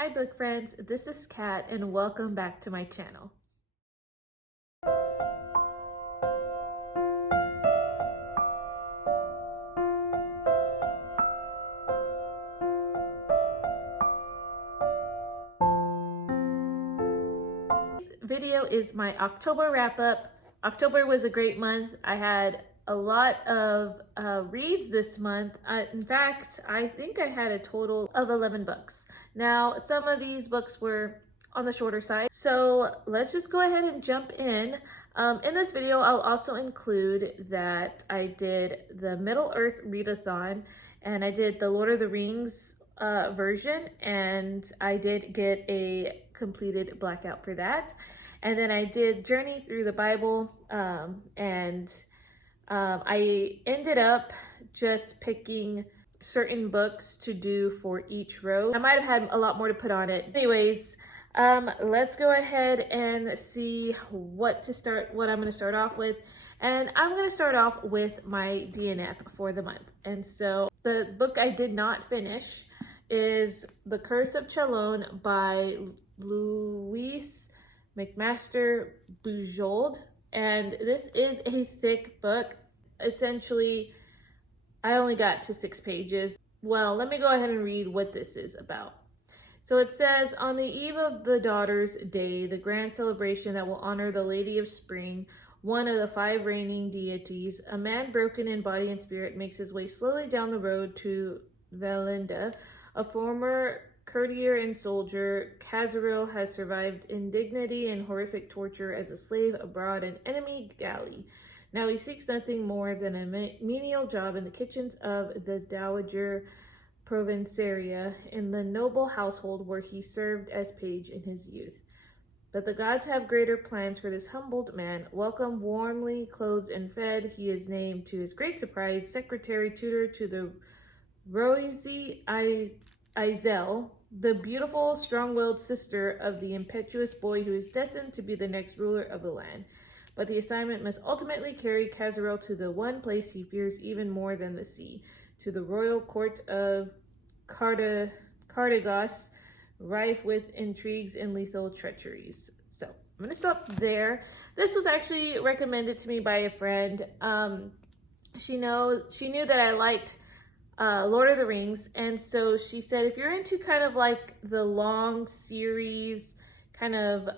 Hi book friends, this is Kat and welcome back to my channel. This video is my October wrap up. October was a great month. I had a lot of reads this month. In fact, I think I had a total of 11 books. Now, some of these books were on the shorter side, so let's just go ahead and jump in. In this video, I'll also include that I did the Middle-earth Readathon, and I did the Lord of the Rings version, and I did get a completed blackout for that. And then I did Journey Through the Bible, and I ended up just picking certain books to do for each row. I might have had a lot more to put on it. Anyways, let's go ahead and see what I'm going to start off with. And I'm going to start off with my DNF for the month. And so the book I did not finish is The Curse of Chalon by Louise McMaster Bujold. And this is a thick book. Essentially, I only got to 6 pages. Well, let me go ahead and read what this is about. So it says, on the eve of the Daughters' Day, the grand celebration that will honor the Lady of Spring, one of the 5 reigning deities, a man broken in body and spirit makes his way slowly down the road to Valinda. A former courtier and soldier, Kazaril has survived indignity and horrific torture as a slave aboard an enemy galley. Now he seeks nothing more than a menial job in the kitchens of the Dowager Provinciaria in the noble household where he served as page in his youth. But the gods have greater plans for this humbled man. Welcome, warmly clothed and fed, he is named, to his great surprise, secretary tutor to the Rosy Izel, the beautiful, strong-willed sister of the impetuous boy who is destined to be the next ruler of the land. But the assignment must ultimately carry Kazaril to the one place he fears even more than the sea, to the royal court of Cardagas, rife with intrigues and lethal treacheries. So I'm going to stop there. This was actually recommended to me by a friend. She knew that I liked Lord of the Rings, and so she said, if you're into kind of like the long series, kind of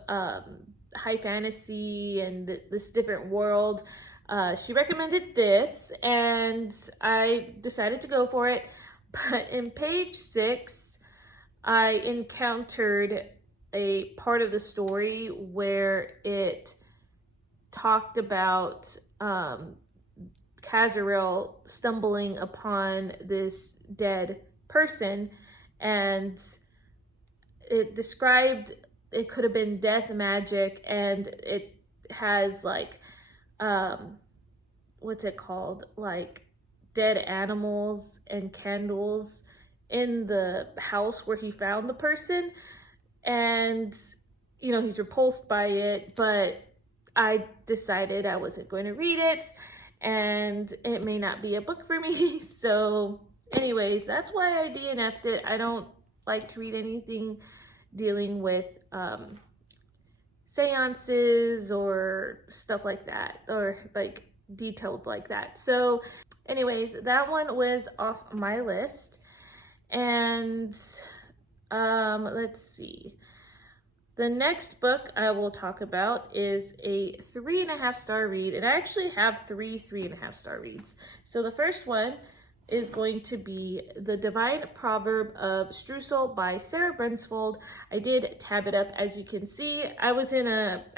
high fantasy and this different world, she recommended this, and I decided to go for it. But in page 6, I encountered a part of the story where it talked about Kazaril stumbling upon this dead person, and it described it could have been death magic, and it has like what's it called, like dead animals and candles in the house where he found the person, and he's repulsed by it. But I decided I wasn't going to read it, and it may not be a book for me. So anyways, that's why I DNF'd it. I don't like to read anything dealing with seances or stuff like that, or like detailed like that. So anyways, that one was off my list. And let's see. The next book I will talk about is a 3.5-star read, and I actually have 3.5-star reads. So the first one is going to be The Divine Proverb of Streusel by Sarah Brunsfold. I did tab it up, as you can see. I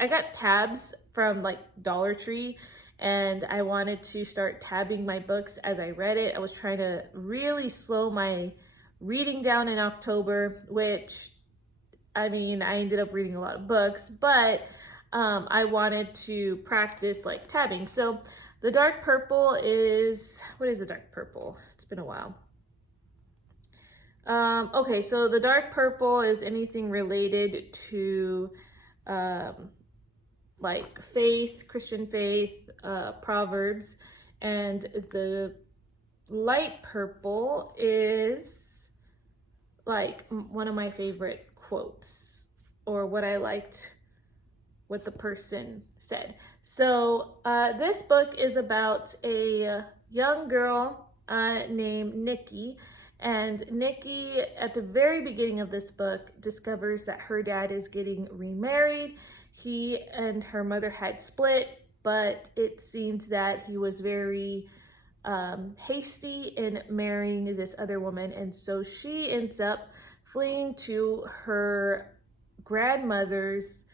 got tabs from like Dollar Tree, and I wanted to start tabbing my books as I read it. I was trying to really slow my reading down in October, which, I mean, I ended up reading a lot of books, but I wanted to practice like tabbing. So the dark purple is, what is the dark purple? It's been a while. Okay, so the dark purple is anything related to like faith, Christian faith, Proverbs, and the light purple is like one of my favorite quotes or what I liked what the person said. So this book is about a young girl named Nikki. And Nikki, at the very beginning of this book, discovers that her dad is getting remarried. He and her mother had split, but it seems that he was very hasty in marrying this other woman. And so she ends up fleeing to her grandmother's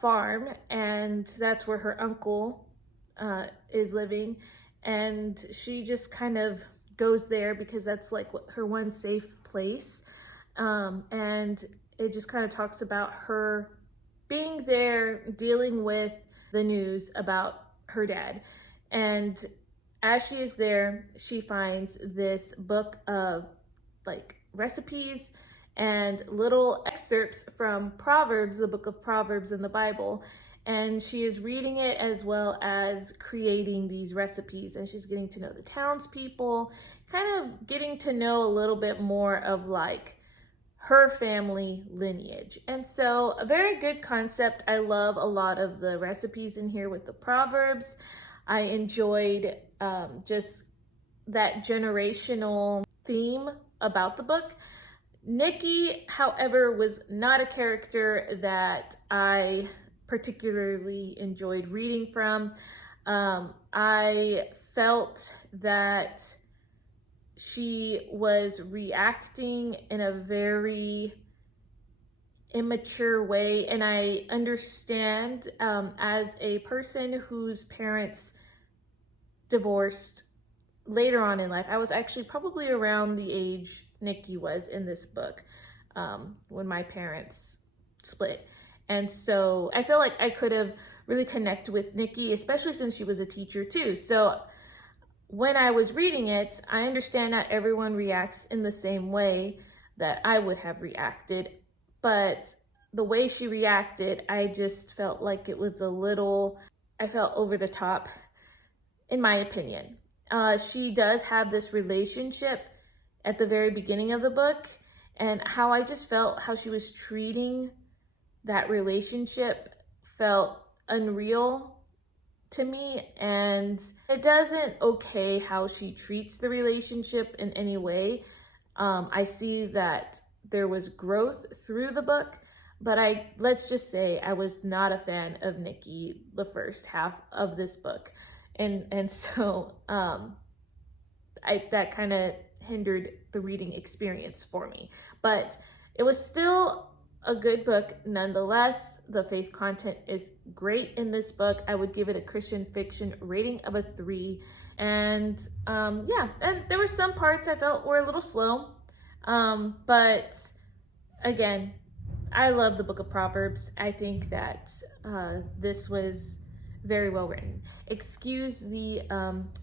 farm, and that's where her uncle is living. And she just kind of goes there because that's like her one safe place. And it just kind of talks about her being there, dealing with the news about her dad. And as she is there, she finds this book of like recipes and little excerpts from Proverbs, the book of Proverbs in the Bible. And she is reading it as well as creating these recipes. And she's getting to know the townspeople, kind of getting to know a little bit more of like her family lineage. And so a very good concept. I love a lot of the recipes in here with the Proverbs. I enjoyed just that generational theme about the book. Nikki, however, was not a character that I particularly enjoyed reading from. I felt that she was reacting in a very immature way, and I understand as a person whose parents divorced later on in life. I was actually probably around the age Nikki was in this book when my parents split. And so I feel like I could have really connected with Nikki, especially since she was a teacher too. So when I was reading it, I understand not everyone reacts in the same way that I would have reacted, but the way she reacted, I just felt like it was I felt over the top, in my opinion. She does have this relationship at the very beginning of the book, and how I just felt how she was treating that relationship felt unreal to me. And it doesn't okay how she treats the relationship in any way. I see that there was growth through the book, but let's just say I was not a fan of Nikki the first half of this book. And so that kind of hindered the reading experience for me. But it was still a good book nonetheless. The faith content is great in this book. I would give it a Christian fiction rating of a 3. And yeah, and there were some parts I felt were a little slow. But again, I love the book of Proverbs. I think that this was very well written. Excuse the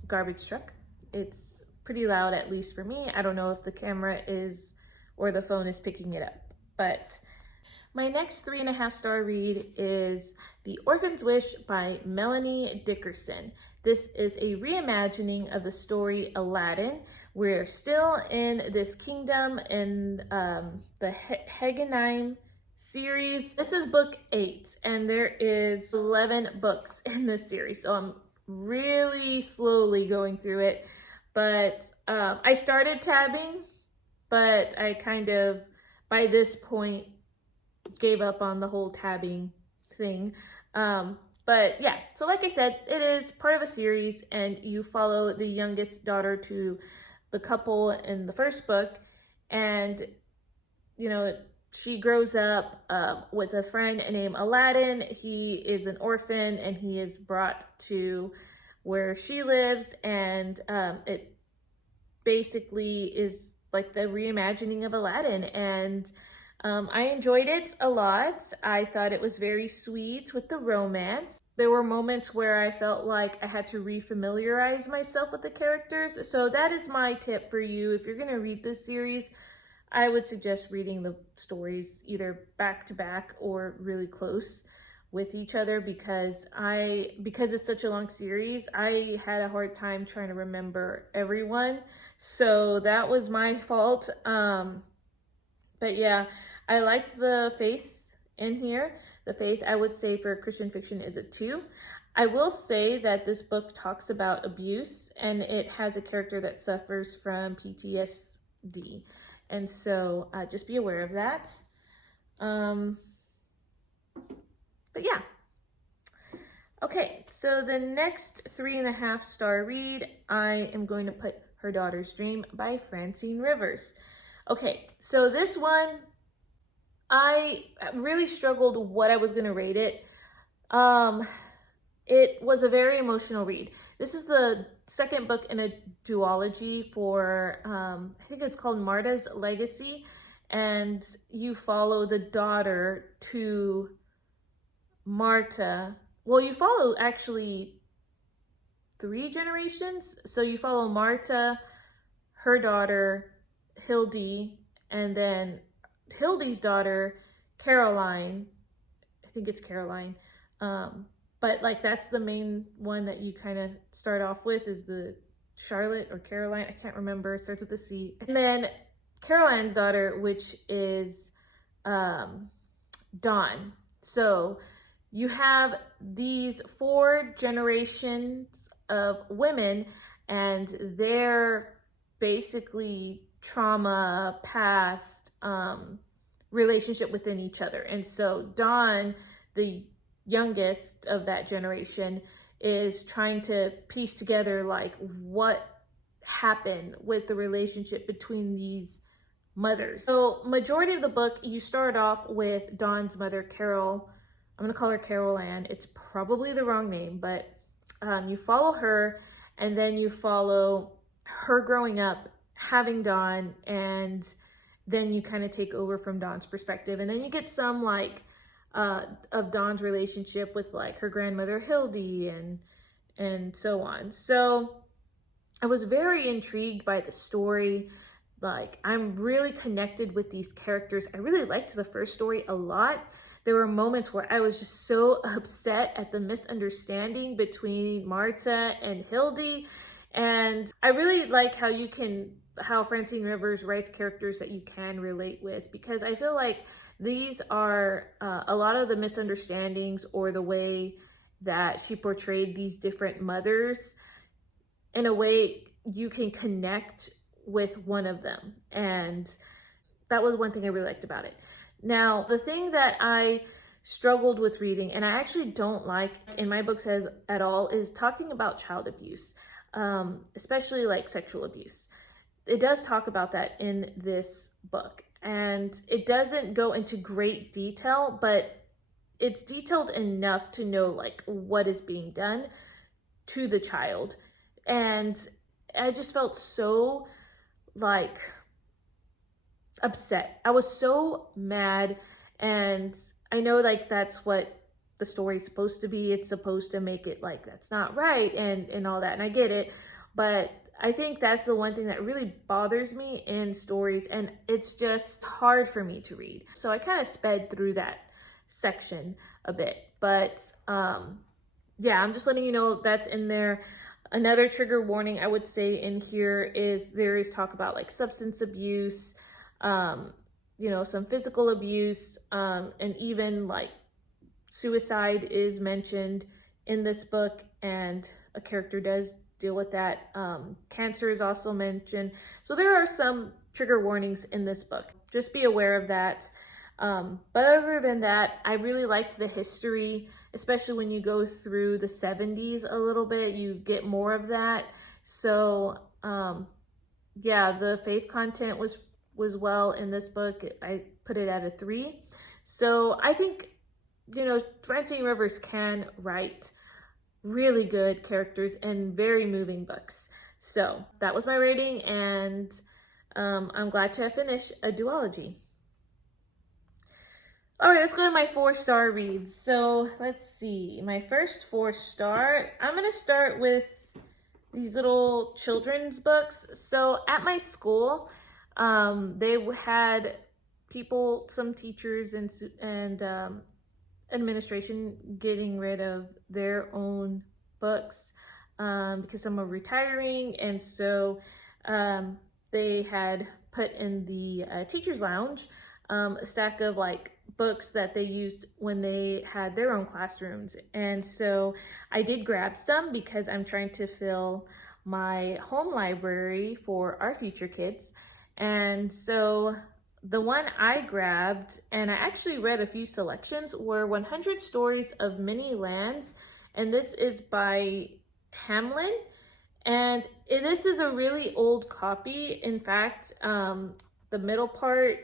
garbage truck. It's pretty loud, at least for me. I don't know if the camera is or the phone is picking it up. But my next 3.5-star read is The Orphan's Wish by Melanie Dickerson. This is a reimagining of the story Aladdin. We're still in this kingdom in the Hegenaim series. This is book 8, and there is 11 books in this series, so I'm really slowly going through it. But I started tabbing, but I kind of, by this point, gave up on the whole tabbing thing. But yeah, so like I said, it is part of a series, and you follow the youngest daughter to the couple in the first book, and you know, she grows up with a friend named Aladdin. He is an orphan, and he is brought to where she lives, and it basically is like the reimagining of Aladdin. And I enjoyed it a lot. I thought it was very sweet with the romance. There were moments where I felt like I had to refamiliarize myself with the characters. So that is my tip for you. If you're going to read this series, I would suggest reading the stories either back to back or really close with each other, because it's such a long series, I had a hard time trying to remember everyone. So that was my fault. But yeah, I liked the faith in here. The faith, I would say, for Christian fiction is a 2. I will say that this book talks about abuse, and it has a character that suffers from PTSD. And so just be aware of that. But yeah. Okay, so the next 3.5-star read, I am going to put Her Daughter's Dream by Francine Rivers. Okay, so this one, I really struggled what I was going to rate it. It was a very emotional read. This is the second book in a duology for, I think it's called Marta's Legacy, and you follow the daughter to Marta. Well, you follow actually 3 generations. So you follow Marta, her daughter, Hildy, and then Hildy's daughter, Caroline. I think it's Caroline. But like that's the main one that you kind of start off with, is the Charlotte or Caroline. I can't remember. It starts with a C. And then Caroline's daughter, which is Dawn. So you have these 4 generations of women and their basically trauma, past, relationship within each other. And so Dawn, the youngest of that generation, is trying to piece together like what happened with the relationship between these mothers. So majority of the book, you start off with Dawn's mother, Carol. I'm gonna call her Carol Ann. It's probably the wrong name, but you follow her, and then you follow her growing up, having Dawn, and then you kind of take over from Dawn's perspective. And then you get some like of Dawn's relationship with like her grandmother Hildy and so on. So I was very intrigued by the story. Like, I'm really connected with these characters. I really liked the first story a lot. There were moments where I was just so upset at the misunderstanding between Marta and Hildy. And I really like how Francine Rivers writes characters that you can relate with, because I feel like these are a lot of the misunderstandings, or the way that she portrayed these different mothers, in a way you can connect with one of them. And that was one thing I really liked about it. Now, the thing that I struggled with reading, and I actually don't like in my books at all, is talking about child abuse, especially like sexual abuse. It does talk about that in this book, and it doesn't go into great detail, but it's detailed enough to know like what is being done to the child. And I just felt so like upset. I was so mad, and I know like that's what the story's supposed to be. It's supposed to make it like that's not right and all that, and I get it, but I think that's the one thing that really bothers me in stories, and it's just hard for me to read. So I kind of sped through that section a bit, but yeah, I'm just letting you know that's in there. Another trigger warning I would say in here is there is talk about like substance abuse, you know, some physical abuse, and even like suicide is mentioned in this book, and a character does deal with that. Cancer is also mentioned. So there are some trigger warnings in this book. Just be aware of that. But other than that, I really liked the history, especially when you go through the 70s a little bit, you get more of that. So yeah, the faith content was well in this book. I put it at a 3. So I think, you know, Francine Rivers can write really good characters and very moving books. So that was my rating, and I'm glad to have finished a duology. All right, let's go to my 4-star reads. So let's see, my first 4-star, I'm gonna start with these little children's books. So at my school, they had people, some teachers and administration getting rid of their own books because some are retiring, and so they had put in the teacher's lounge a stack of like books that they used when they had their own classrooms. And so I did grab some because I'm trying to fill my home library for our future kids. And so the one I grabbed, and I actually read a few selections, were 100 Stories of Many Lands. And this is by Hamlin. And this is a really old copy. In fact, the middle part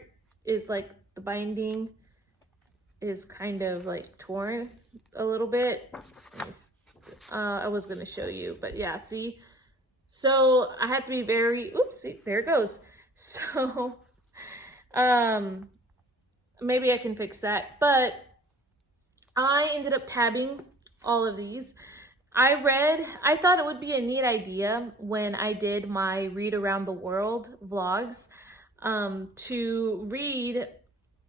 is like the binding is kind of like torn a little bit. I was going to show you, but yeah, see? So I had to be very, oops, see, there it goes. So maybe I can fix that. But I ended up tabbing all of these. I thought it would be a neat idea when I did my Read Around the World vlogs to read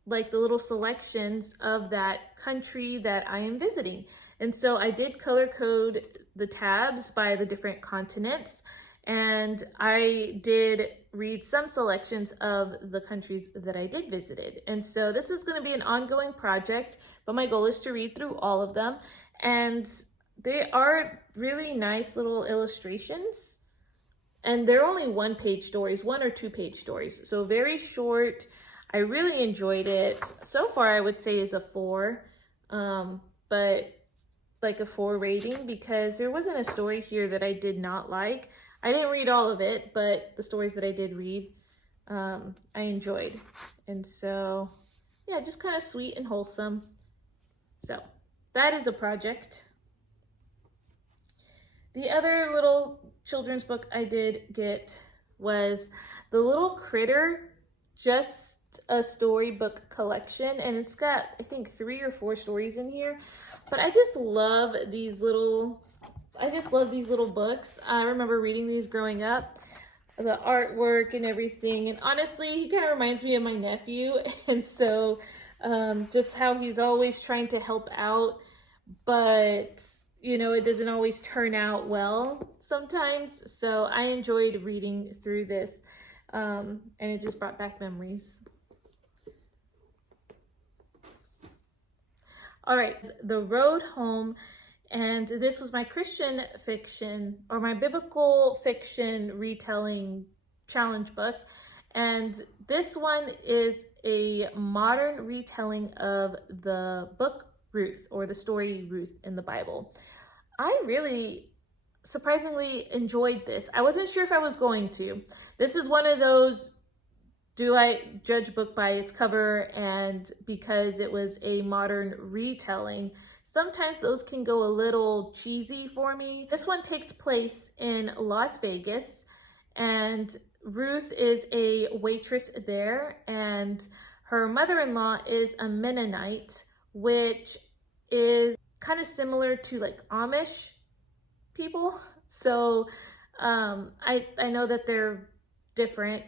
like the little selections of that country that I am visiting. And so I did color code the tabs by the different continents, and I did read some selections of the countries that I did visited. And so this is going to be an ongoing project, but my goal is to read through all of them. And they are really nice little illustrations. And they're only 1-page stories, 1 or 2-page stories. So very short. I really enjoyed it. So far, I would say is a 4, but like a 4 rating, because there wasn't a story here that I did not like. I didn't read all of it, but the stories that I did read, I enjoyed. And so, yeah, just kind of sweet and wholesome. So that is a project. The other little children's book I did get was The Little Critter, just a storybook collection, and it's got, I think, 3 or 4 stories in here. But I just love these little books. I remember reading these growing up, the artwork and everything, and honestly, he kind of reminds me of my nephew. And so just how he's always trying to help out, but you know, it doesn't always turn out well sometimes. So I enjoyed reading through this, and it just brought back memories. All right, The Road Home, and this was my Christian fiction, or my biblical fiction retelling challenge book. And this one is a modern retelling of the book Ruth, or the story Ruth in the Bible. I really surprisingly enjoyed this. I wasn't sure if I was going to. This is one of those, do I judge a book by its cover? And because it was a modern retelling, sometimes those can go a little cheesy for me. This one takes place in Las Vegas, and Ruth is a waitress there, and her mother-in-law is a Mennonite, which is kind of similar to like Amish people. So I know that they're different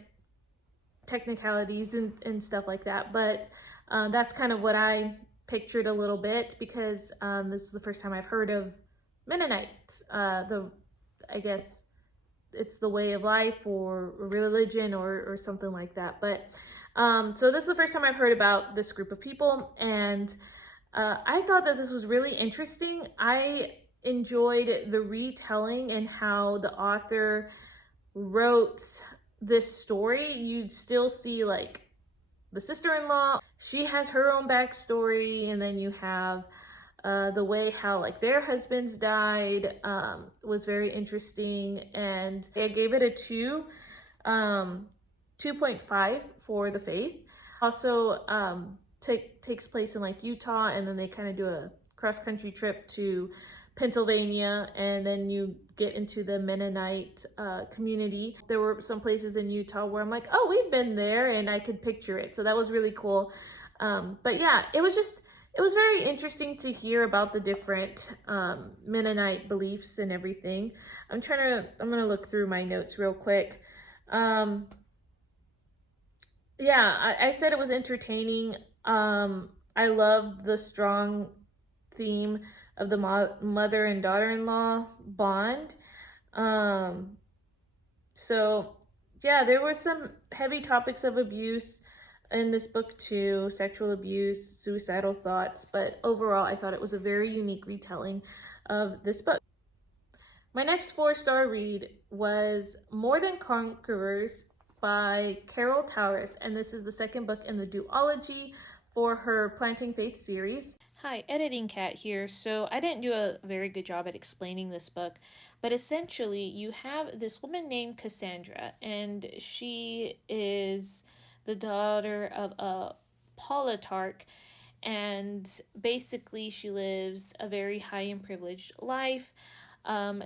technicalities and stuff like that, but that's kind of what I pictured a little bit, because this is the first time I've heard of Mennonites. I guess it's the way of life or religion or something like that. But so this is the first time I've heard about this group of people, and I thought that this was really interesting. I enjoyed the retelling and how the author wrote this story. You'd still see like the sister-in-law, she has her own backstory, and then you have the way how like their husbands died was very interesting, and I gave it a 2.5 for the faith. Also takes place in like Utah, and then they kind of do a cross-country trip to Pennsylvania, and then you get into the Mennonite community. There were some places in Utah where I'm like, oh, we've been there, and I could picture it. So that was really cool. But yeah, it was very interesting to hear about the different Mennonite beliefs and everything. I'm gonna look through my notes real quick. Yeah, I said it was entertaining. I love the strong theme of the mother and daughter-in-law bond. So yeah, there were some heavy topics of abuse in this book too, sexual abuse, suicidal thoughts, but overall I thought it was a very unique retelling of this book. My next 4-star read was More Than Conquerors by Carol Towers, and this is the second book in the duology for her Planting Faith series. Hi, Editing Cat here. So I didn't do a very good job at explaining this book, but essentially you have this woman named Cassandra, and she is the daughter of a politarch, and basically she lives a very high and privileged life.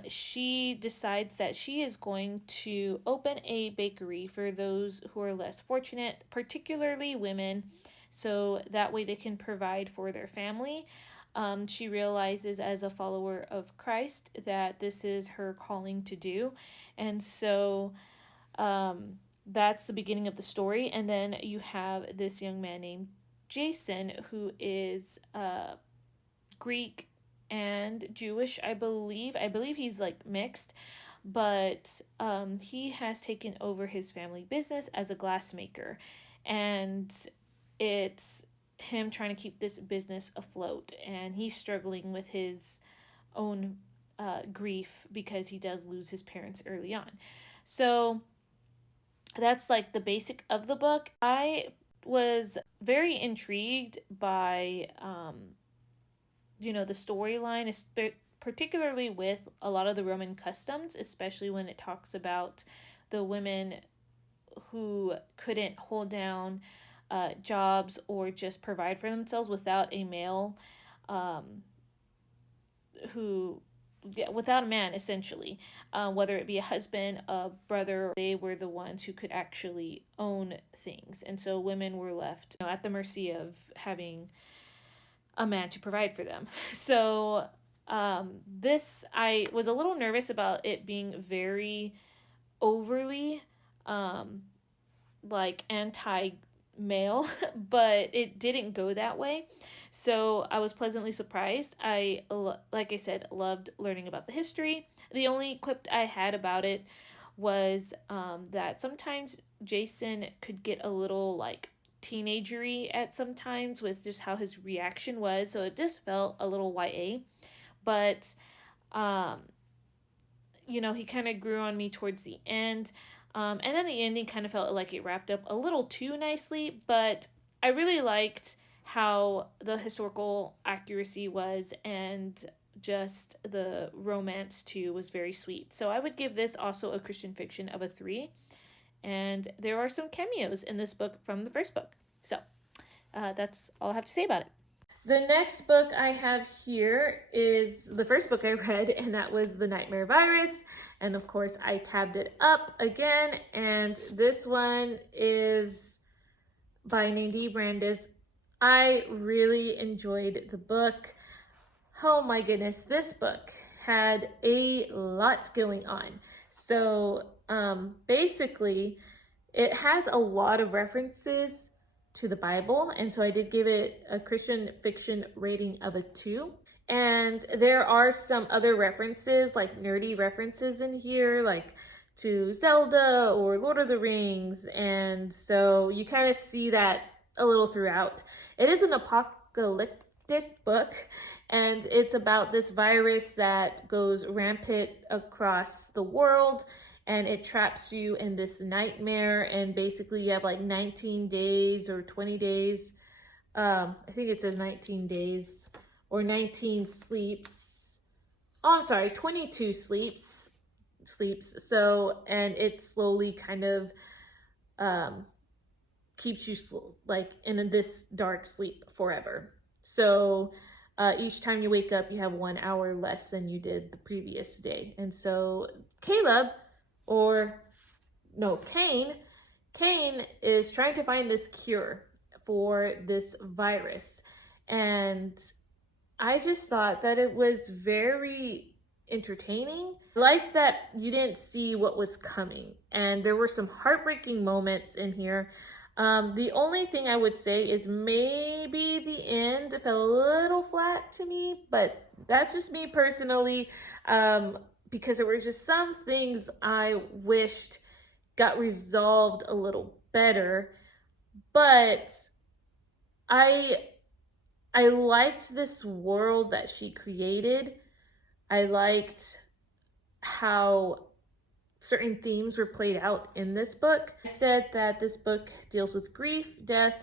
She decides that she is going to open a bakery for those who are less fortunate, particularly women, so that way they can provide for their family. She realizes as a follower of Christ that this is her calling to do. And so that's the beginning of the story. And then you have this young man named Jason, who is Greek and Jewish, I believe. I believe he's like mixed, but he has taken over his family business as a glassmaker, and it's him trying to keep this business afloat, and he's struggling with his own grief because he does lose his parents early on. So that's like the basic of the book. I was very intrigued by the storyline, particularly with a lot of the Roman customs, especially when it talks about the women who couldn't hold down jobs or just provide for themselves without a male without a man, essentially, whether it be a husband, a brother. They were the ones who could actually own things, and so women were left at the mercy of having a man to provide for them. So this, I was a little nervous about it being very overly like anti-male, but it didn't go that way. So I was pleasantly surprised. Like I said, loved learning about the history. The only quip I had about it was that sometimes Jason could get a little like teenagery at sometimes with just how his reaction was. So it just felt a little YA. But he kind of grew on me towards the end. And then the ending kind of felt like it wrapped up a little too nicely, but I really liked how the historical accuracy was, and just the romance too was very sweet. So I would give this also a Christian fiction of a 3. And there are some cameos in this book from the first book. So that's all I have to say about it. The next book I have here is the first book I read, and that was The Nightmare Virus. And of course, I tabbed it up again, and this one is by Nadine Brandes. I really enjoyed the book. Oh my goodness, this book had a lot going on. So basically, it has a lot of references to the Bible, and so I did give it a Christian fiction rating of a 2. And there are some other references, like nerdy references in here, like to Zelda or Lord of the Rings, and so you kind of see that a little throughout. It is an apocalyptic book, and it's about this virus that goes rampant across the world, and it traps you in this nightmare, and basically you have like 19 days or 20 days. I think it says 19 days or 19 sleeps. Oh, I'm sorry, 22 sleeps. So, and it slowly kind of keeps you like in this dark sleep forever. So each time you wake up, you have 1 hour less than you did the previous day. And so Cain is trying to find this cure for this virus. And I just thought that it was very entertaining. I liked that you didn't see what was coming, and there were some heartbreaking moments in here. The only thing I would say is maybe the end fell a little flat to me, but that's just me personally, because there were just some things I wished got resolved a little better. but I I liked this world that she created. I liked how certain themes were played out in this book. I said that this book deals with grief, death.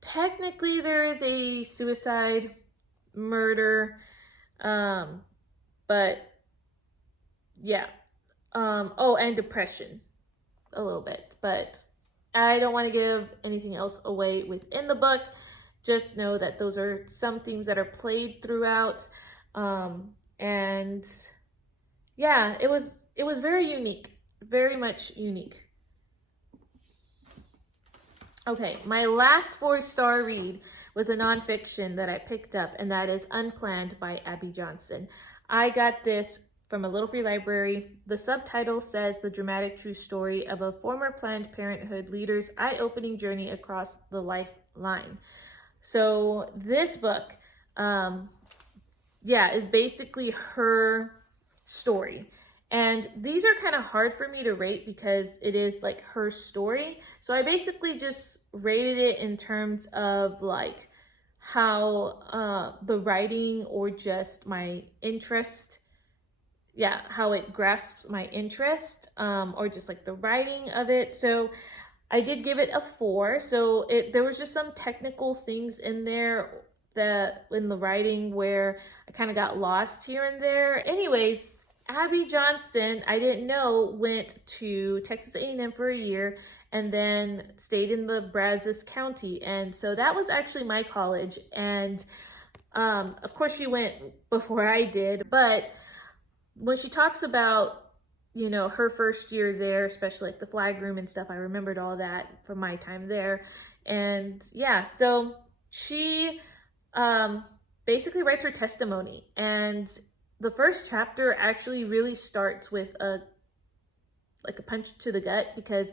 Technically, there is a suicide, murder, but yeah. Oh, and depression a little bit, but I don't want to give anything else away within the book. Just know that those are some themes that are played throughout. And yeah, it was very unique, very much unique. Okay, my last 4-star read was a nonfiction that I picked up, and that is Unplanned by Abby Johnson. I got this from a little free library. The subtitle says the dramatic true story of a former Planned Parenthood leader's eye-opening journey across the lifeline. So this book, is basically her story. And these are kind of hard for me to rate because it is like her story. So I basically just rated it in terms of like how the writing or just my interest, how it grasps my interest, or just like the writing of it. So I did give it a 4. So there was just some technical things in there that in the writing where I kind of got lost here and there. Anyways, Abby Johnson, I didn't know, went to Texas A&M for a year and then stayed in the Brazos County. And so that was actually my college. And of course she went before I did. But when she talks about, her first year there, especially like the flag room and stuff, I remembered all that from my time there. And so she basically writes her testimony. And the first chapter actually really starts with a punch to the gut, because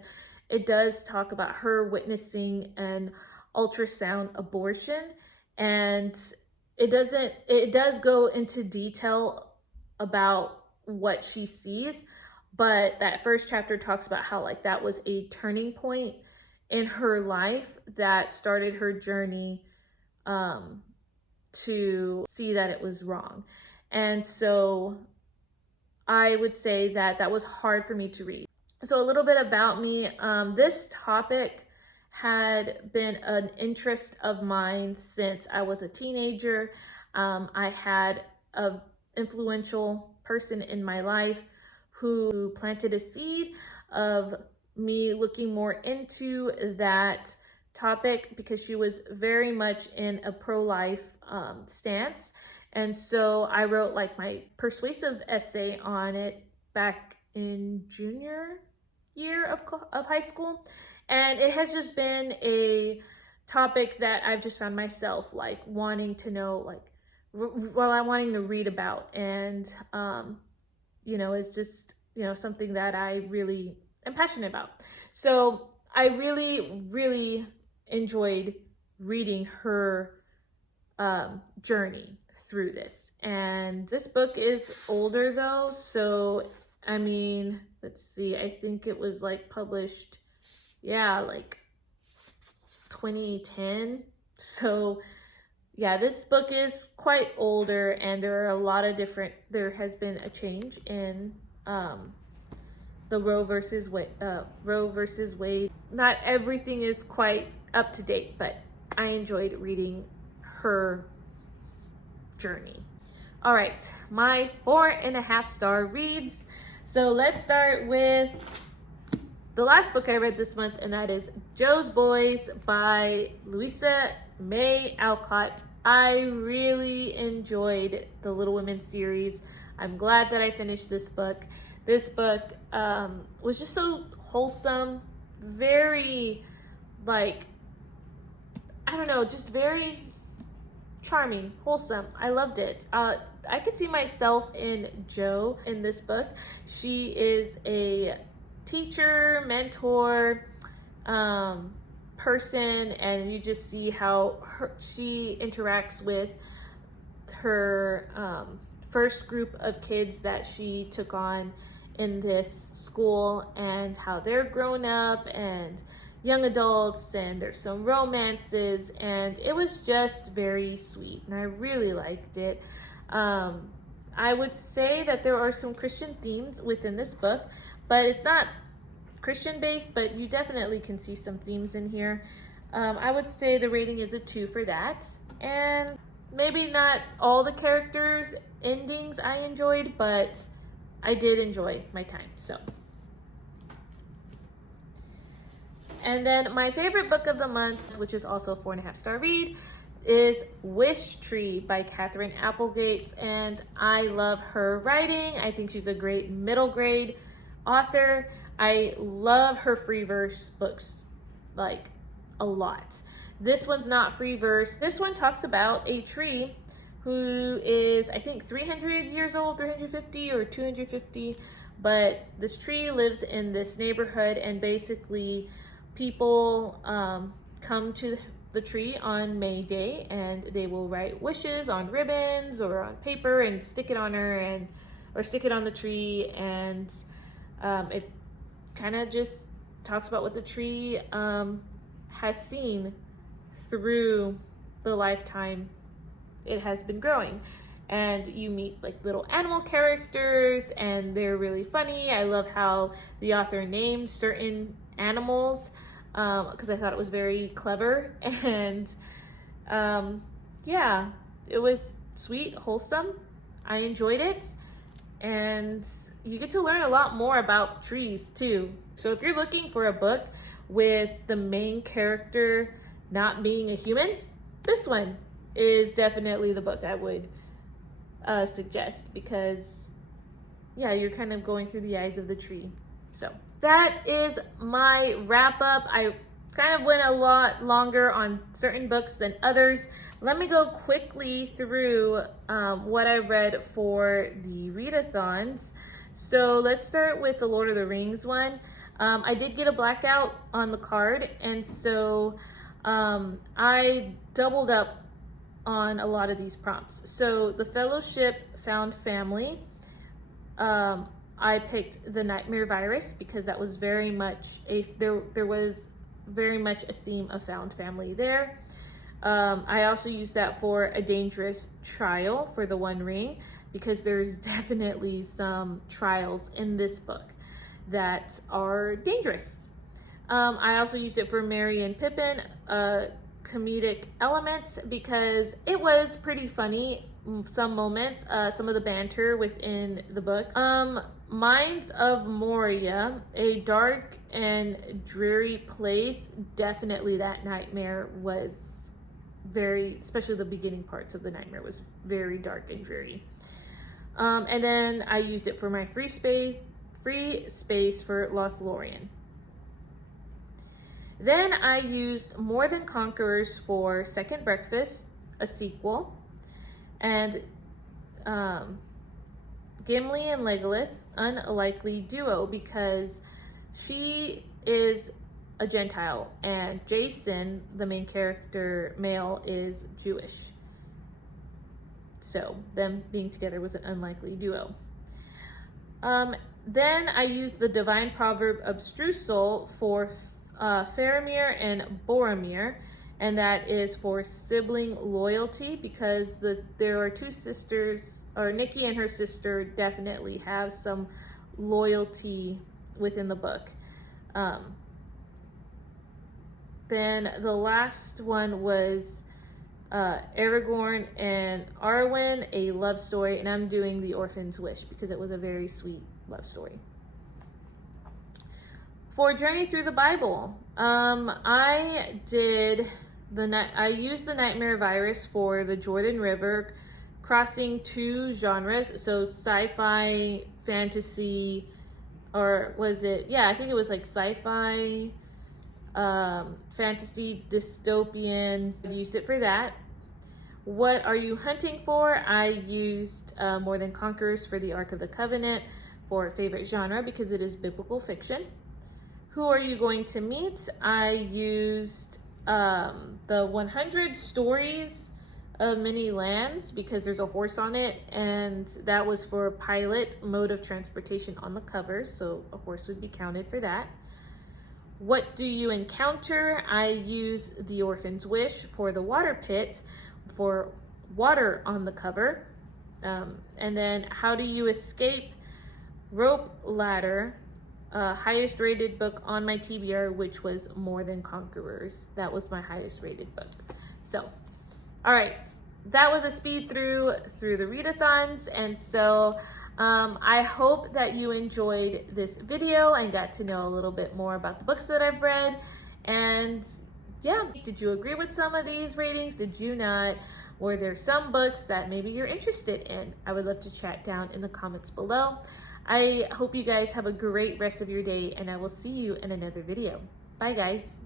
it does talk about her witnessing an ultrasound abortion, and it does go into detail about what she sees, but that first chapter talks about how like that was a turning point in her life that started her journey to see that it was wrong. And so I would say that that was hard for me to read. So a little bit about me. This topic had been an interest of mine since I was a teenager. I had an influential person in my life who planted a seed of me looking more into that topic, because she was very much in a pro-life stance. And so I wrote like my persuasive essay on it back in junior year of high school. And it has just been a topic that I've just found myself like wanting to know, like, I'm wanting to read about. And, it's just, something that I really am passionate about. So I really, really enjoyed reading her journey through this. And this book is older though, so I mean, let's see, I think it was like published like 2010. So this book is quite older, and there are a lot of there has been a change in the Roe versus Wade. Not everything is quite up to date, but I enjoyed reading her journey. All right, my 4.5-star reads. So let's start with the last book I read this month, and that is Jo's Boys by Louisa May Alcott. I really enjoyed the Little Women series. I'm glad that I finished this book. This book was just so wholesome, very just very charming, wholesome. I loved it. I could see myself in Jo in this book. She is a teacher, mentor, person, and you just see how she interacts with her first group of kids that she took on in this school, and how they're grown up, and young adults, and there's some romances, and it was just very sweet, and I really liked it. I would say that there are some Christian themes within this book, but it's not Christian based, but you definitely can see some themes in here. I would say the rating is a 2 for that. And maybe not all the characters' endings I enjoyed, but I did enjoy my time, so. And then my favorite book of the month, which is also a 4.5-star read, is Wish Tree by Katherine Applegate, and I love her writing. I think she's a great middle grade author. I love her free verse books, like, a lot. This one's not free verse. This one talks about a tree who is, I think, 300 years old, 350 or 250, but this tree lives in this neighborhood, and basically people come to the tree on May Day, and they will write wishes on ribbons or on paper and stick it on her, or stick it on the tree, and it kind of just talks about what the tree has seen through the lifetime it has been growing. And you meet like little animal characters, and they're really funny. I love how the author named certain animals because I thought it was very clever. And yeah, it was sweet, wholesome. I enjoyed it, and you get to learn a lot more about trees too. So if you're looking for a book with the main character not being a human, this one is definitely the book I would suggest, because yeah, you're kind of going through the eyes of the tree. So that is my wrap up. I kind of went a lot longer on certain books than others. Let me go quickly through what I read for the readathons. So let's start with the Lord of the Rings one. I did get a blackout on the card, and so I doubled up on a lot of these prompts. So the Fellowship Found Family, I picked the Nightmare Virus because that was very much there was very much a theme of found family there. I also used that for A Dangerous Trial for the One Ring, because there's definitely some trials in this book that are dangerous. I also used it for Merry and Pippin, comedic elements, because it was pretty funny, some moments, some of the banter within the book. Mines of Moria, a dark and dreary place. Definitely that nightmare was very, especially the beginning parts of the nightmare was very dark and dreary. And then I used it for my free space for Lothlorien. Then I used More Than Conquerors for Second Breakfast, a sequel, and Gimli and Legolas, unlikely duo, because she is a Gentile and Jason, the main character male, is Jewish. So them being together was an unlikely duo. Then I used the Divine Proverb Abstrusal for Faramir and Boromir, and that is for sibling loyalty, because there are two sisters, or Nikki and her sister definitely have some loyalty within the book. Then the last one was Aragorn and Arwen, a love story, and I'm doing The Orphan's Wish because it was a very sweet love story. For Journey Through the Bible, I used the Nightmare Virus for the Jordan River, crossing two genres, so sci-fi, fantasy, or was it? Yeah, I think it was like sci-fi, fantasy, dystopian. I used it for that. What Are You Hunting For? I used More Than Conquerors for the Ark of the Covenant for favorite genre because it is biblical fiction. Who Are You Going to Meet? I used the 100 Stories of Many Lands because there's a horse on it, and that was for pilot mode of transportation on the cover, so a horse would be counted for that. What do you encounter? I use The Orphan's Wish for the water pit, for water on the cover. And then How Do You Escape? Rope Ladder, highest rated book on my TBR, which was More Than Conquerors. That was my highest rated book. So, all right, that was a speed through the readathons. And so I hope that you enjoyed this video and got to know a little bit more about the books that I've read. And yeah, did you agree with some of these ratings? Did you not? Were there some books that maybe you're interested in? I would love to chat down in the comments below. I hope you guys have a great rest of your day, and I will see you in another video. Bye guys.